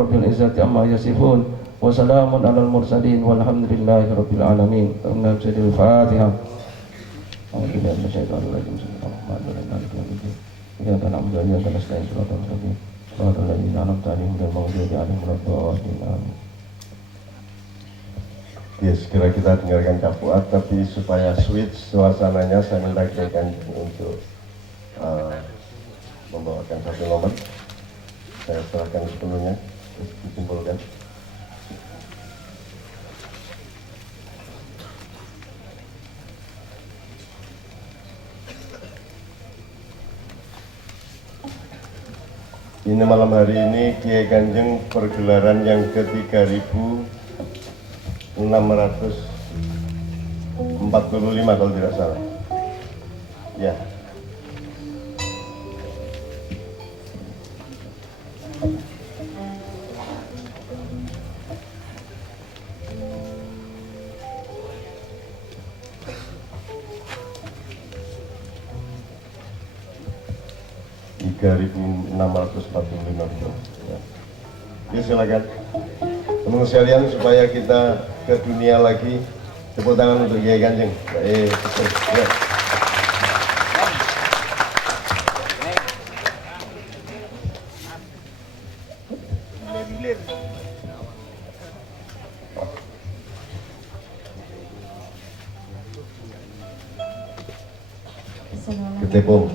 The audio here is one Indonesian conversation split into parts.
rabbil izzati amma yasifun wa salamun alal mursalin walhamdulillahi rabbil alamin. Al-Fatihah. Alhamdulillah masyaitanir rajim. Bismillahirrahmanirrahim. Ya kana amda ya kana stain suratul mustaqim. Suratul ladzina an'amta 'alaihim ghairil maghdubi 'alaihim waladdallin. Ya, segera kita dengarkan kapuat, tapi supaya switch suasananya saya minta Kanjeng untuk membawakan satu nomor. Saya serahkan sepenuhnya, dikumpulkan. Ini malam hari ini Kiai Kanjeng pergelaran yang ke-3645 kalau tidak salah. Ya. Ya, silakan teman sekalian, supaya kita ke dunia lagi. Tepuk tangan untuk Kiai Kanjeng. Baik, ya. Ketepung.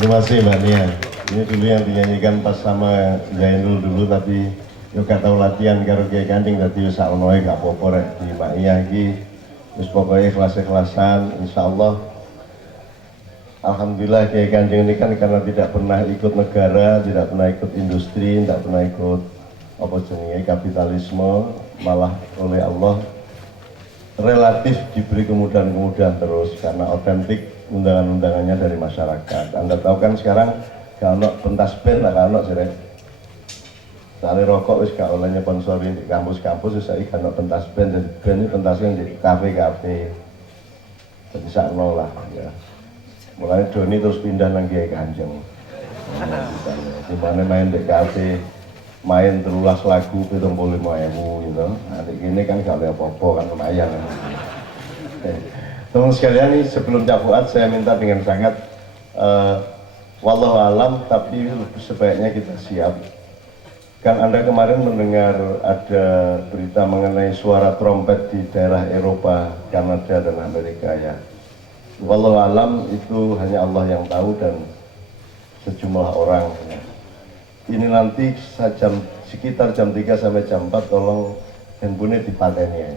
Terima kasih Mbak Nia. Ini dulu yang dinyanyikan pas sama Zainul dulu, tapi yo gak tau latihan karo Kiai Kanjeng, dadi wis saonoe gak apa-apa rek di Mbak Nia iki. Wis pokoke ikhlas-ikhlasan insyaallah. Alhamdulillah Kiai Kanjeng ini kan karena tidak pernah ikut negara, tidak pernah ikut industri, tidak pernah ikut apa jenenge kapitalisme, malah oleh Allah relatif diberi kemudahan-kemudahan terus karena otentik undangan-undangannya dari masyarakat. Anda tahu kan sekarang kalau pentas band lah kalau sih tali rokok wis gak oleh sponsorin di kampus-kampus wis saiki kalau pentas band, dan band ini pentasnya di kafe-kafe. Jadi sakno lah ya. Mulai Doni terus pindah nang Kiai Kanjeng. Di mana main di kafe, main 13 lagu 75.000 gitu. Nah, ini kan gak ada apa-apa kan lumayan. Teman sekalian nih sebelum Cafuat saya minta dengan sangat wallahu alam, tapi sebaiknya kita siap. Kan Anda kemarin mendengar ada berita mengenai suara trompet di daerah Eropa, Kanada dan Amerika ya. Wallahu alam itu hanya Allah yang tahu dan sejumlah orang ya. Ini nanti sekitar jam 3 sampai jam 4 tolong handphone dipateni ya.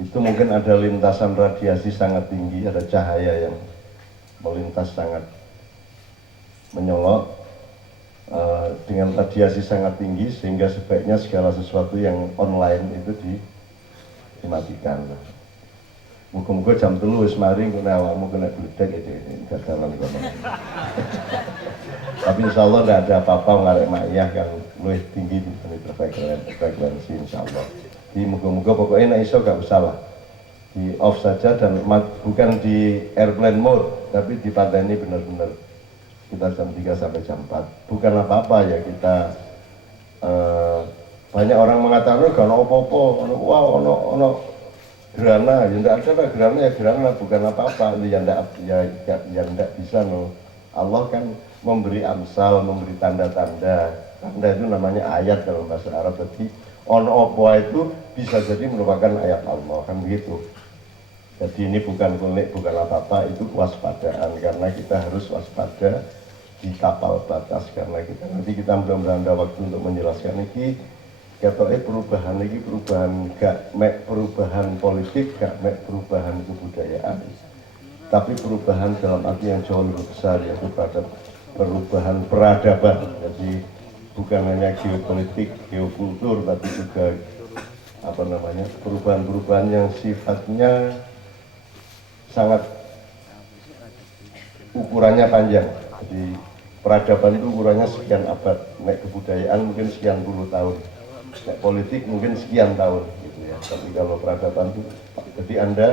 Itu mungkin ada lintasan radiasi sangat tinggi, ada cahaya yang melintas sangat menyolok dengan radiasi sangat tinggi, sehingga sebaiknya segala sesuatu yang online itu dimatikan. Muga-muga jam 3 wis mari kena awakmu kena bledek iki gagalan kono. Tapi insya Allah tidak ada apa-apa ngarek makyah kan luwih tinggi di frekuensi insya Allah. Di muga-muga pokoknya nek iso gak usah lah di off saja dan bukan di airplane mode, tapi dipateni benar-benar kita jam 3 sampai jam 4. Bukan apa-apa ya kita banyak orang mengatakan gak ono apa-apa, ono gerhana, ya tidak ada lah gerhana, ya gerhana bukan apa-apa, ya tidak bisa no. Allah kan memberi amsal, memberi tanda-tanda. Tanda itu namanya ayat dalam bahasa Arab. Jadi ono apa itu bisa jadi merupakan ayat Allah, kan begitu. Jadi ini bukan kulik, bukan apa-apa, itu kewaspadaan, karena kita harus waspada di kapal batas, karena nanti kita mudah-mudahan ada waktu untuk menjelaskan ini. Katanya perubahan ini perubahan gak mek perubahan politik, gak mek perubahan kebudayaan, tapi perubahan dalam arti yang jauh lebih besar, yaitu pada perubahan peradaban. Jadi bukan hanya geopolitik, geokultur, tapi juga apa namanya perubahan-perubahan yang sifatnya sangat ukurannya panjang. Jadi peradaban itu ukurannya sekian abad, mek kebudayaan mungkin sekian puluh tahun. Politik mungkin sekian tahun gitu ya. Tapi kalau peradaban itu, jadi Anda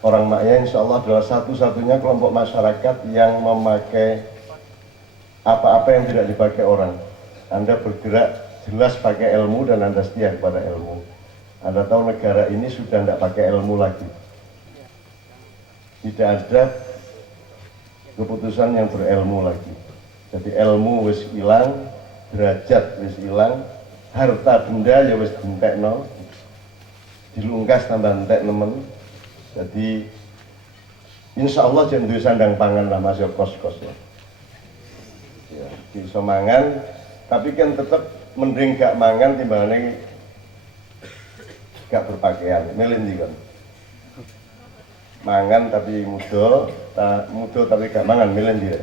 orang Ma'ya insya Allah adalah satu-satunya kelompok masyarakat yang memakai apa-apa yang tidak dipakai orang. Anda bergerak jelas pakai ilmu dan Anda setia kepada ilmu. Anda tahu negara ini sudah tidak pakai ilmu lagi. Tidak ada keputusan yang berilmu lagi. Jadi ilmu wis hilang, derajat wis hilang, harta benda ya wis entekno, dilungkas tambah entek nemen. Jadi insya Allah jangan duwe sandang pangan lah Mas, ya kos-kos ya. Ya, bisa mangan, tapi kan tetap mending gak mangan timbangane gak berpakaian. Milih ndi kan? Mangan tapi muda tapi gak mangan, milih ndi?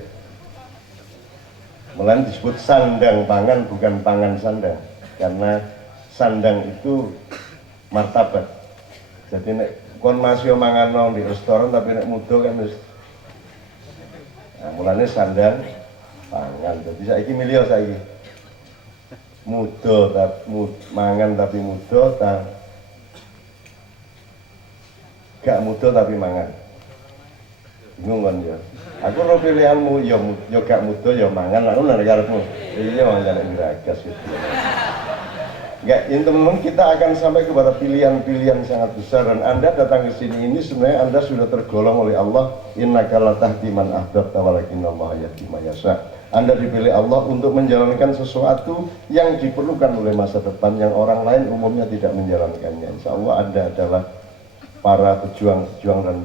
Mulai disebut sandang pangan, bukan pangan sandang. Karena sandang itu martabat. Jadi nek kon masih mangan di restoran tapi nek muda kan wis. Nah, mulane sandang pangan. Jadi saiki milih saiki. Muda tapi mangan tapi muda ta gak muda tapi mangan. Bingung kan ya. Aku ora pilihanmu ya gak muda ya mangan, aku nek karepmu. Iya mangan nek geragas gitu. Enggak, ini teman-teman kita akan sampai kepada pilihan-pilihan sangat besar, dan Anda datang ke sini ini sebenarnya Anda sudah tergolong oleh Allah. Innaka la tahdi man ahbabta walakinnallaha yahdi man yasha. Anda dipilih Allah untuk menjalankan sesuatu yang diperlukan oleh masa depan yang orang lain umumnya tidak menjalankannya. Insya Allah Anda adalah para pejuang-pejuang dan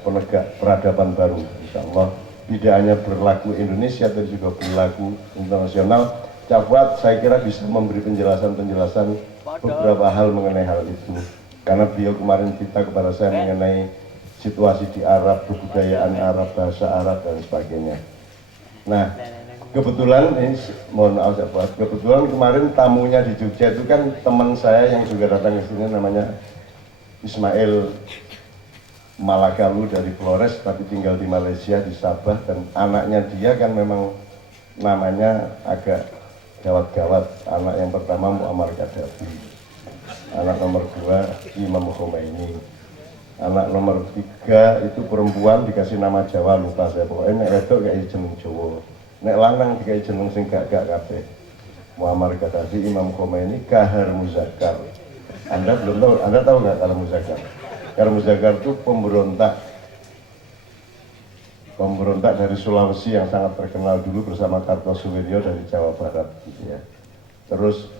penegak peradaban baru. Insya Allah tidak hanya berlaku Indonesia tapi juga berlaku internasional. Cak Fuad saya kira bisa memberi penjelasan-penjelasan beberapa hal mengenai hal itu, karena beliau kemarin cerita kepada saya mengenai situasi di Arab, kebudayaan Arab, bahasa Arab dan sebagainya. Nah, kebetulan ini mohon maaf Cak Fuad, kebetulan kemarin tamunya di Jogja itu kan teman saya yang juga datang ke sini, namanya Ismail Malakalu dari Flores tapi tinggal di Malaysia, di Sabah, dan anaknya dia kan memang namanya agak gawat-gawat. Anak yang pertama Muammar Gaddafi, anak nomor 2 Imam Khomeini, anak nomor 3 itu perempuan dikasih nama Jawa, lupa saya, pokoknya nek wedok kayak jeneng Jawa, nek lanang dikasih jeneng sing gak kabeh. Muammar Gaddafi, Imam Khomeini, Kahar Muzakkar. Anda belum tahu, Anda tahu nggak Kahar Muzakkar? Kahar Muzakkar itu pemberontak dari Sulawesi yang sangat terkenal dulu bersama Kartosuwiryo dari Jawa Barat, gitu ya. Terus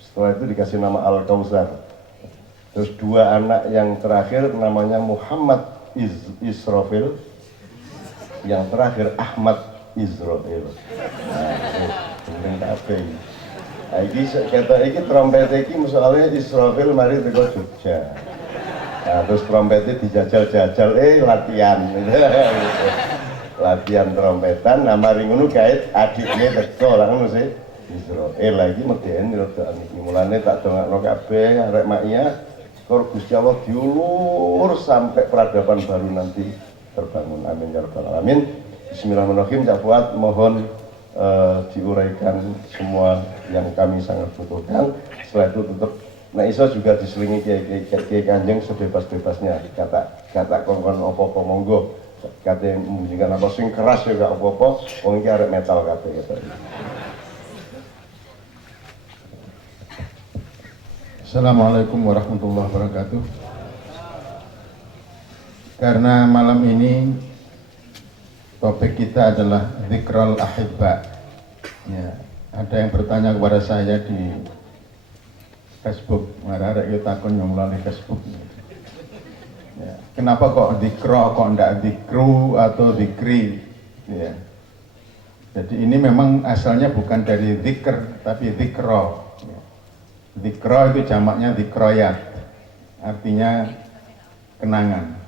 setelah itu dikasih nama Al Kausar. Terus 2 anak yang terakhir namanya Muhammad Israfil, yang terakhir Ahmad Israel. Nah, ini apa ini? Iki kata iki trompet iki soalnya Israfil mari teko Jogja. Nah, terus trompetnya dijajal-jajal, latihan. Latihan trompetan, nama ringunu kait adiknya teko lah ngono sih. Israel lagi medeni rada niki. Mulane tak dongakno kabeh arek makia kor Gusti Allah diulur sampai peradaban baru nanti terbangun. Amin ya rabbal alamin. Bismillahirrahmanirrahim. Cak Fuad mohon diuraikan semua yang kami sangat butuhkan. Setelah itu tetap nah iso juga diselingi kiai kanjeng sebebas-bebasnya, kata kongkon opo-opo monggo, kata membunyikan apa sing keras juga opo-opo, wong iki arek metal kata. Assalamualaikum warahmatullahi wabarakatuh. Karena malam ini topik kita adalah Dzikrul Ahibba. Ya, ada yang bertanya kepada saya di Facebook, ada kita takon yang melalui Facebook. Ya, kenapa kok dzikro, kok enggak dzikru atau dzikri? Ya. Jadi ini memang asalnya bukan dari dzikr, tapi dzikro. Ya. Dzikro itu jamaknya dzikroyat, artinya kenangan,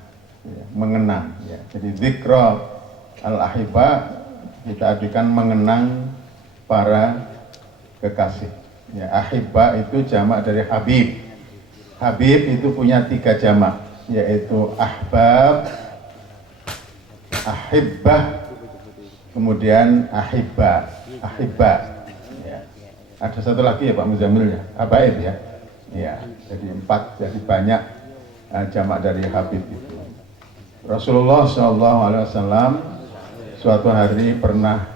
ya, mengenang. Ya. Jadi dzikro al-ahibba kita artikan mengenang para kekasih. Ya, ahibba itu jamak dari habib. Habib itu punya 3 jamak, yaitu ahbab, ahibbah, kemudian ahibba. Ya. Ada satu lagi ya Pak Muzamil ya, habaib ya. Ya, jadi 4, jadi banyak jamak dari habib itu. Rasulullah SAW suatu hari pernah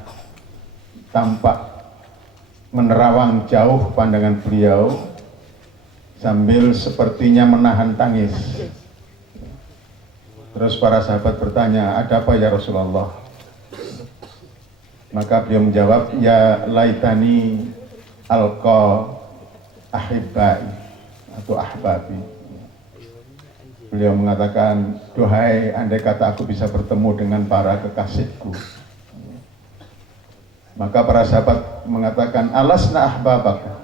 tampak menerawang jauh pandangan beliau sambil sepertinya menahan tangis. Terus para sahabat bertanya, ada apa ya Rasulullah? Maka beliau menjawab, ya laitani alqa ahibbai atau ahbabi. Beliau mengatakan, duhai andai kata aku bisa bertemu dengan para kekasihku. Maka para sahabat mengatakan, alasna ahbabaka,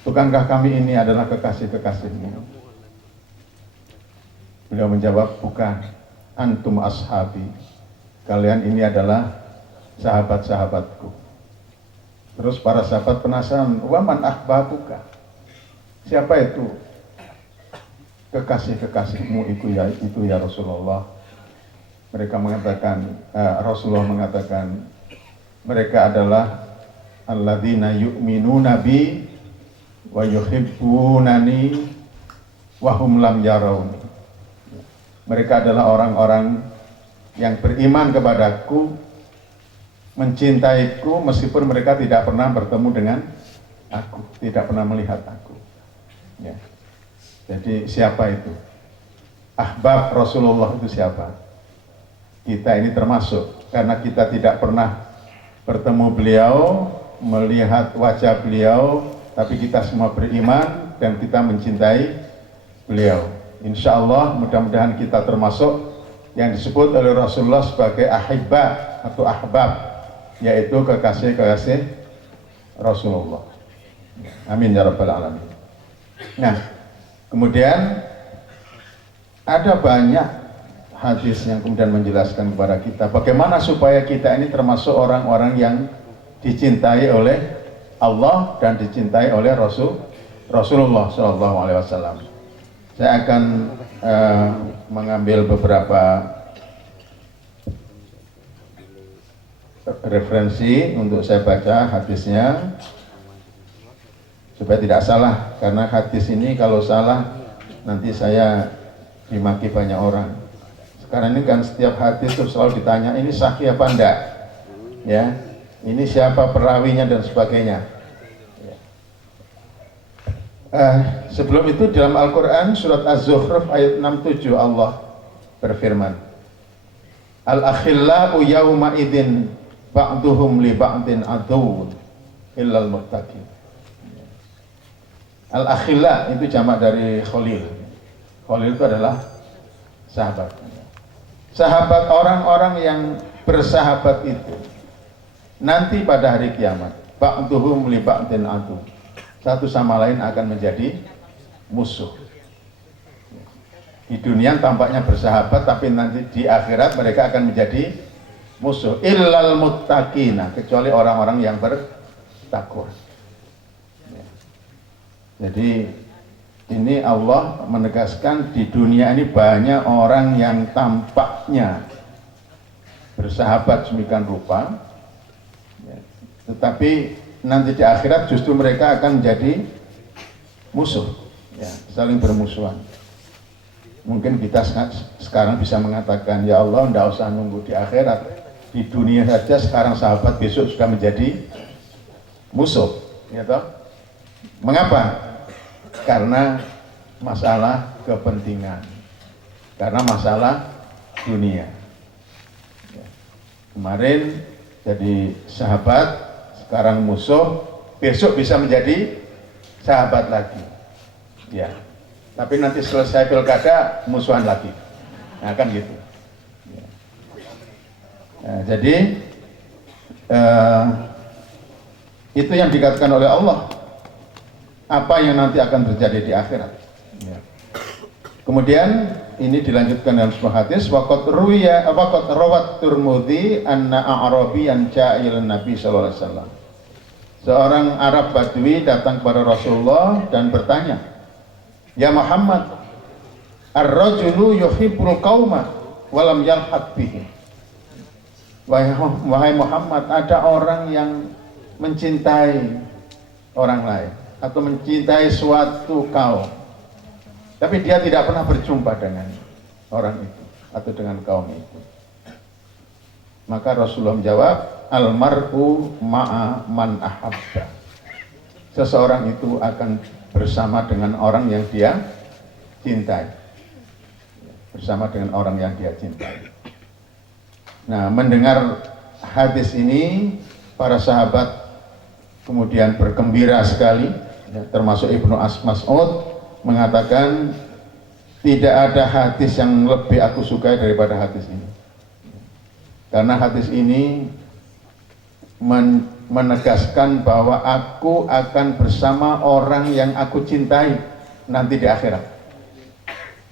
bukankah kami ini adalah kekasih-kekasihmu? Beliau menjawab, bukan, antum ashabi, kalian ini adalah sahabat-sahabatku. Terus para sahabat penasaran, waman ahbabuka, siapa itu kekasih-kekasihmu itu ya Rasulullah? Mereka mengatakan, Rasulullah mengatakan, mereka adalah alladzina yu'minuna bi wa yuhibbunani wa hum lam yarawni. Mereka adalah orang-orang yang beriman kepadaku, mencintaiku meskipun mereka tidak pernah bertemu dengan aku, tidak pernah melihat aku. Ya. Jadi siapa itu? Ahbab Rasulullah itu siapa? Kita ini termasuk, karena kita tidak pernah bertemu beliau, melihat wajah beliau, tapi kita semua beriman dan kita mencintai beliau. Insya Allah mudah-mudahan kita termasuk yang disebut oleh Rasulullah sebagai ahibba atau ahbab, yaitu kekasih-kekasih Rasulullah. Amin ya rabbal alamin. Nah, kemudian ada banyak hadis yang kemudian menjelaskan kepada kita bagaimana supaya kita ini termasuk orang-orang yang dicintai oleh Allah dan dicintai oleh Rasulullah SAW. Saya akan mengambil beberapa referensi untuk saya baca hadisnya supaya tidak salah, karena hadis ini kalau salah nanti saya dimaki banyak orang. Sekarang ini kan setiap hadis itu selalu ditanya ini sahih apa enggak, ya, ini siapa perawinya dan sebagainya. Sebelum itu dalam Al-Quran surat Az-Zukhruf ayat 67 Allah berfirman, Al-akhillau yawma idin ba'duhum li ba'din aduun illal muttaqin. Al-akhilla itu jamak dari khalil. Khalil itu adalah sahabat. Sahabat, orang-orang yang bersahabat itu nanti pada hari kiamat ba'duhum li ba'din adu, satu sama lain akan menjadi musuh. Di dunia tampaknya bersahabat, tapi nanti di akhirat mereka akan menjadi musuh. Illal muttaqina, kecuali orang-orang yang bertakwa. Jadi ini Allah menegaskan di dunia ini banyak orang yang tampaknya bersahabat semikian rupa, tetapi nanti di akhirat justru mereka akan menjadi musuh, ya, saling bermusuhan. Mungkin kita sekarang bisa mengatakan, ya Allah, tidak usah nunggu di akhirat, di dunia saja sekarang sahabat, besok sudah menjadi musuh, ya toh? Mengapa? Karena masalah kepentingan, karena masalah dunia. Ya. Kemarin jadi sahabat, sekarang musuh, besok bisa menjadi sahabat lagi, ya. Tapi nanti selesai pilkada musuhan lagi, nah kan gitu. Ya. Nah, jadi itu yang dikatakan oleh Allah, apa yang nanti akan terjadi di akhirat. Ya. Kemudian ini dilanjutkan dalam sebuah hadis, waqad rawat Tirmidzi anna a'rabiyan ja'il Nabi sallallahu alaihi wasallam. Seorang Arab Badui datang kepada Rasulullah dan bertanya, "Ya Muhammad, ar-rajulu yuhibbul qauma wa lam yalhaq bihi." Wahai Muhammad, ada orang yang mencintai orang lain atau mencintai suatu kaum, tapi dia tidak pernah berjumpa dengan orang itu atau dengan kaum itu. Maka Rasulullah menjawab, almar'u ma'a man ahabba. Seseorang itu akan bersama dengan orang yang dia cintai. Bersama dengan orang yang dia cintai. Nah, mendengar hadis ini, para sahabat kemudian bergembira sekali, ya, termasuk Ibnu Mas'ud mengatakan, tidak ada hadis yang lebih aku sukai daripada hadis ini. Karena hadis ini menegaskan bahwa aku akan bersama orang yang aku cintai nanti di akhirat.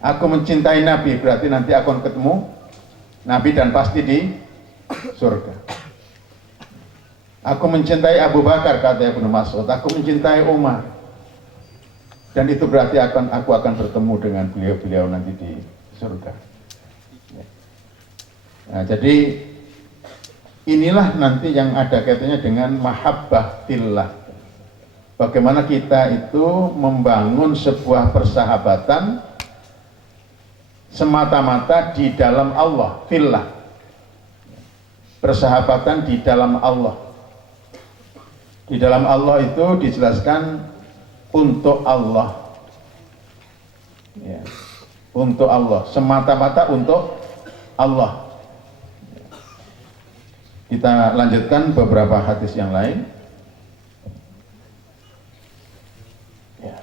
Aku mencintai Nabi, berarti nanti aku akan ketemu Nabi dan pasti di surga. Aku mencintai Abu Bakar, kata Ibnu Mas'ud, aku mencintai Umar, dan itu berarti aku akan bertemu dengan beliau-beliau nanti di surga. Nah, jadi inilah nanti yang ada kaitannya dengan mahabbah fillah. Bagaimana kita itu membangun sebuah persahabatan semata-mata di dalam Allah, fillah. Persahabatan di dalam Allah. Di dalam Allah itu dijelaskan untuk Allah, ya, untuk Allah, semata-mata untuk Allah. Kita lanjutkan beberapa hadis yang lain. Ya.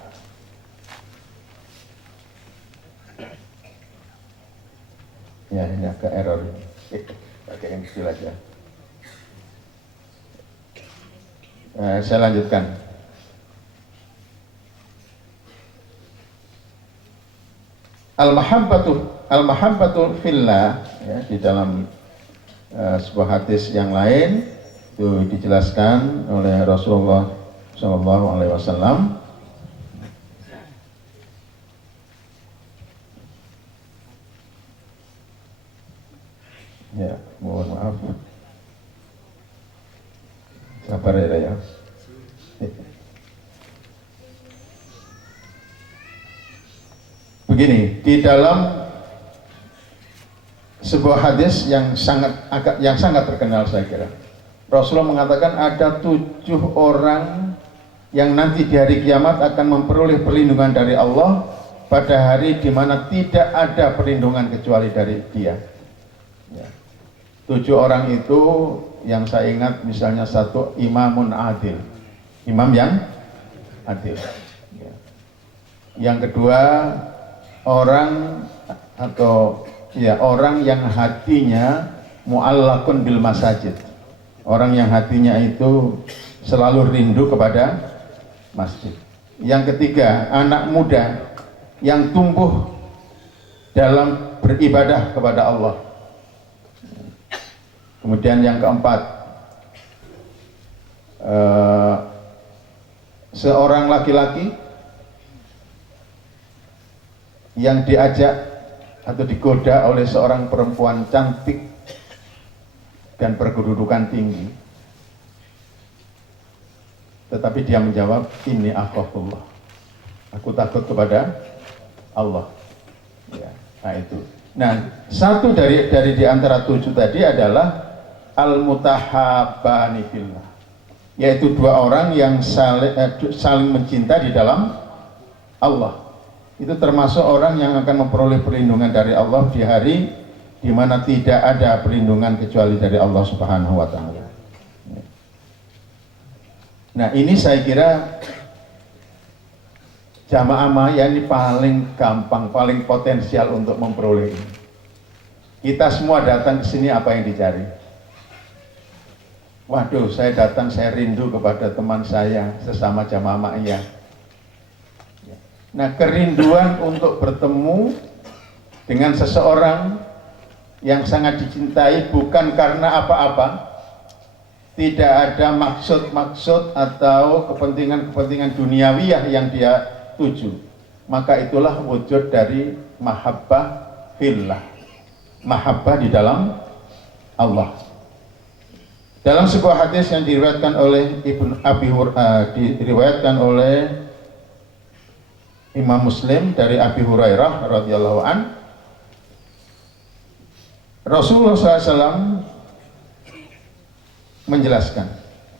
Pakai yang kecil aja. Saya lanjutkan. Al-mahabbatu fillah, ya, di dalam sebuah hadis yang lain itu dijelaskan oleh Rasulullah Shallallahu Alaihi Wasallam. Ya, mohon maaf. Sabar ya. Begini, di dalam sebuah hadis yang sangat terkenal saya kira, Rasulullah mengatakan ada 7 orang yang nanti di hari kiamat akan memperoleh perlindungan dari Allah pada hari di mana tidak ada perlindungan kecuali dari Dia. Ya. 7 orang itu yang saya ingat misalnya satu, imamun adil, imam yang adil. Ya. Yang kedua, orang yang hatinya mu'allaqun bil masajid, orang yang hatinya itu selalu rindu kepada masjid. Yang ketiga, anak muda yang tumbuh dalam beribadah kepada Allah. Kemudian yang keempat, seorang laki-laki yang diajak atau digoda oleh seorang perempuan cantik dan berkedudukan tinggi, tetapi dia menjawab, ini akhafullah, aku takut kepada Allah. Ya, nah itu. Nah, satu dari di antara 7 tadi adalah al-mutahabbani fillah, yaitu 2 orang yang saling mencinta di dalam Allah. Itu termasuk orang yang akan memperoleh perlindungan dari Allah di hari di mana tidak ada perlindungan kecuali dari Allah Subhanahu wa taala. Nah, ini saya kira jamaah maya ini paling gampang, paling potensial untuk memperoleh ini. Kita semua datang ke sini apa yang dicari? Waduh, saya datang, saya rindu kepada teman saya sesama jamaah maya. Nah, kerinduan untuk bertemu dengan seseorang yang sangat dicintai bukan karena apa-apa, tidak ada maksud-maksud atau kepentingan-kepentingan duniawiyah yang dia tuju, maka itulah wujud dari mahabbah fillah, mahabbah di dalam Allah. Dalam sebuah hadis yang diriwayatkan oleh diriwayatkan oleh Imam Muslim dari Abi Hurairah radhiyallahu an, Rasulullah SAW menjelaskan,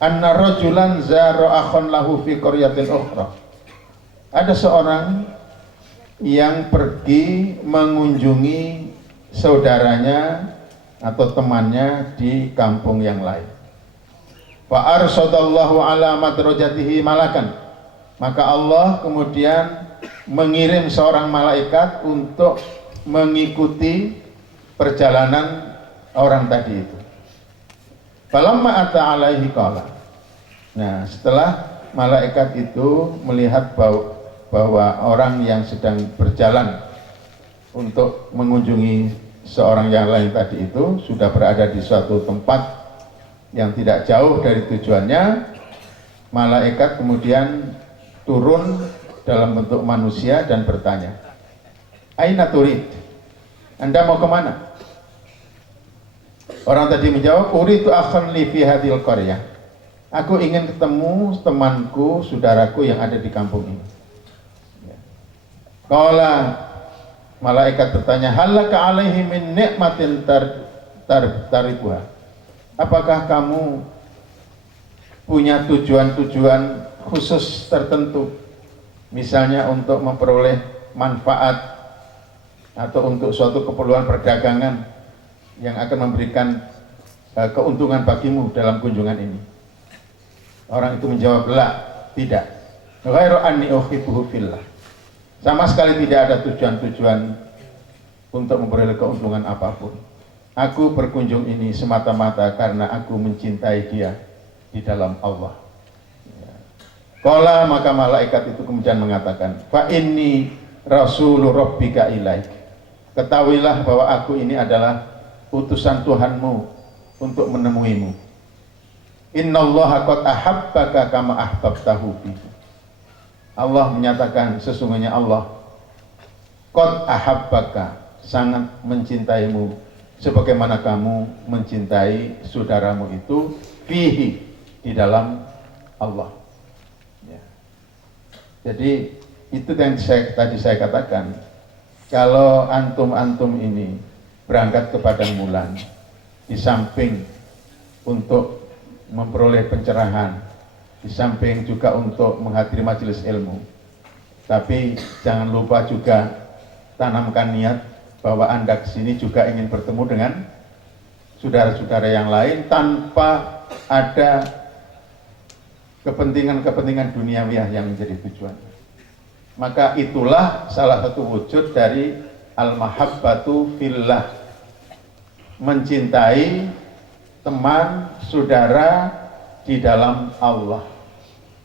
anna rajulan zara akhon lahu fi qaryatin ukhra. Ada seorang yang pergi mengunjungi saudaranya atau temannya di kampung yang lain. Fa arsadallahu ala madrajatihi malakan. Maka Allah kemudian mengirim seorang malaikat untuk mengikuti perjalanan orang tadi itu. Falamma ata alaihi qala. Nah, setelah malaikat itu melihat bahwa orang yang sedang berjalan untuk mengunjungi seorang yang lain tadi itu sudah berada di suatu tempat yang tidak jauh dari tujuannya, malaikat kemudian turun dalam bentuk manusia dan bertanya, aina turid? Anda mau kemana? Orang tadi menjawab, uridu akhan li fi hadhil qaryah. Aku ingin ketemu temanku, saudaraku yang ada di kampung ini. Qala, malaikat bertanya, halaka alaihi min ni'matin taribuha. Apakah kamu punya tujuan-tujuan khusus tertentu, misalnya untuk memperoleh manfaat atau untuk suatu keperluan perdagangan yang akan memberikan keuntungan bagimu dalam kunjungan ini? Orang itu menjawab, la, tidak. Ghairu anni uhibbuhu fillah. Sama sekali tidak ada tujuan-tujuan untuk memperoleh keuntungan apapun. aku berkunjung ini semata-mata karena aku mencintai dia di dalam Allah. Qala, maka malaikat itu kemudian mengatakan, fa inni rasulu rabbika ilaik. Ketahuilah bahwa aku ini adalah utusan Tuhanmu untuk menemuimu. Innallaha qad ahabbaka kama ahbabtahu fi. Allah menyatakan sesungguhnya Allah qad ahabbaka, sangat mencintaimu sebagaimana kamu mencintai saudaramu itu fihi, di dalam Allah. Ya. Jadi itu yang tadi saya katakan, kalau antum-antum ini berangkat ke padang bulan, di samping untuk memperoleh pencerahan, di samping juga untuk menghadiri majelis ilmu, tapi jangan lupa juga tanamkan niat bahwa Anda kesini juga ingin bertemu dengan saudara-saudara yang lain tanpa ada kepentingan-kepentingan duniawiah yang menjadi tujuan. Maka itulah salah satu wujud dari al-mahabbatu fillah, mencintai teman, saudara di dalam Allah,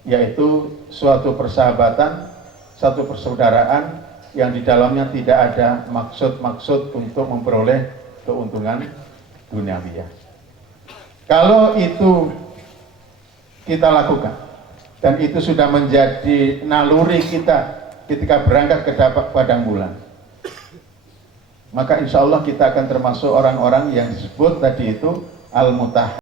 yaitu suatu persahabatan, satu persaudaraan yang di dalamnya tidak ada maksud-maksud untuk memperoleh keuntungan duniawiah. Kalau itu kita lakukan dan itu sudah menjadi naluri kita ketika berangkat ke padang bulan, maka insya Allah kita akan termasuk orang-orang yang disebut tadi itu al-mutah